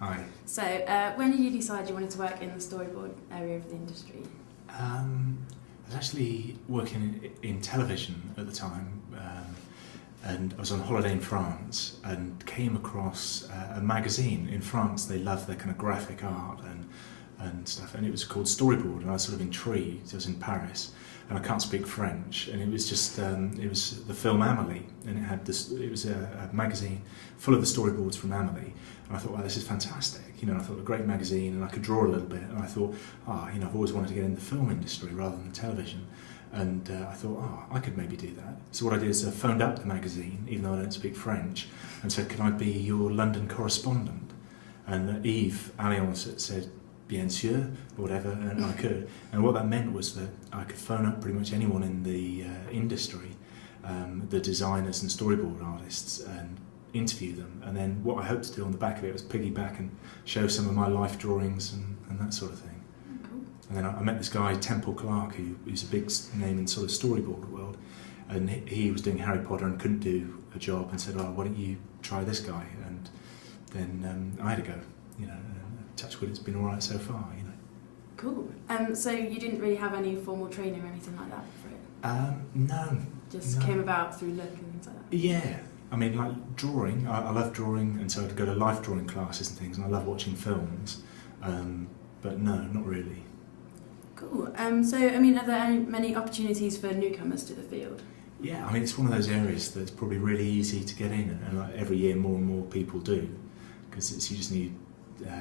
Hi. So, when did you decide you wanted to work in the storyboard area of the industry? I was actually working in television at the time, and I was on holiday in France and came across a magazine. In France, they love their kind of graphic art and stuff, and it was called Storyboard, and I was sort of intrigued. I was in Paris, and I can't speak French, and it was just it was the film Amélie, and it had this. It was a magazine full of the storyboards from Amélie, and I thought, wow, this is fantastic. You know, I thought a great magazine, and I could draw a little bit, and I thought, you know, I've always wanted to get in the film industry rather than television, and I thought, I could maybe do that. So what I did is I phoned up the magazine, even though I don't speak French, and said, can I be your London correspondent? And Yves Allianz said, bien sûr, or whatever, and I could. And what that meant was that I could phone up pretty much anyone in the industry, the designers and storyboard artists, and interview them. And then what I hoped to do on the back of it was piggyback and show some of my life drawings and that sort of thing. Cool. And then I met this guy, Temple Clark, who's a big name in sort of storyboard world, and he was doing Harry Potter and couldn't do a job, and said, why don't you try this guy? And then I had to go, you know. Touch wood, it's been all right so far, you know. Cool. So you didn't really have any formal training or anything like that for it? No. Just came about through look and things like that? Yeah. I mean, like drawing, I love drawing, and so I'd go to life drawing classes and things, and I love watching films, but no, not really. Cool. So, I mean, are there many opportunities for newcomers to the field? Yeah, I mean, it's one of those areas that's probably really easy to get in, and like every year more and more people do, because you just need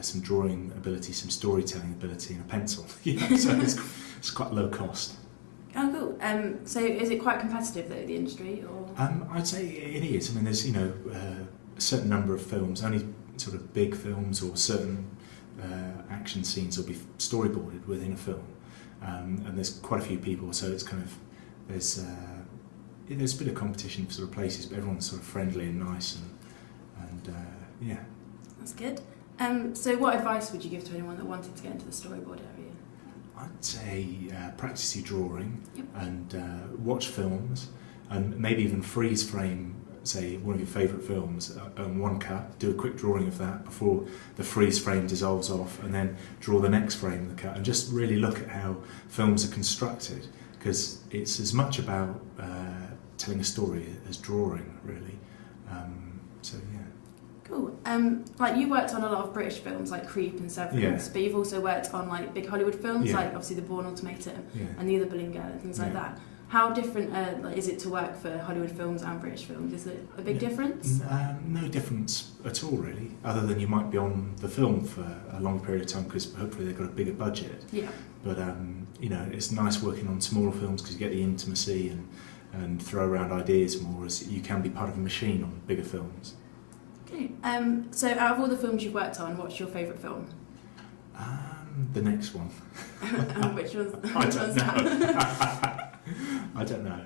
some drawing ability, some storytelling ability, and a pencil. You know, so it's quite low cost. Oh, cool. So is it quite competitive though, the industry, or? I'd say it is. I mean, there's a certain number of films, only sort of big films or certain action scenes will be storyboarded within a film, and there's quite a few people, so it's kind of there's a bit of competition for sort of places, but everyone's sort of friendly and nice and yeah. That's good. So what advice would you give to anyone that wanted to get into the storyboard area? I'd say practice your drawing. Yep. And watch films, and maybe even freeze frame, say, one of your favourite films on one cut, do a quick drawing of that before the freeze frame dissolves off, and then draw the next frame of the cut, and just really look at how films are constructed, because it's as much about telling a story as drawing, really. So yeah. Cool. Like you worked on a lot of British films like Creep and Severance, but you've also worked on like big Hollywood films, like obviously the Bourne Ultimatum and the other Boleyn and things like that. How different is it to work for Hollywood films and British films? Is it a big difference? No difference at all, really, other than you might be on the film for a long period of time because hopefully they've got a bigger budget. Yeah. But you know, it's nice working on smaller films because you get the intimacy and throw around ideas more, as you can be part of a machine on bigger films. Okay. So out of all the films you've worked on, what's your favourite film? The next one. Which one's I don't know. I don't know.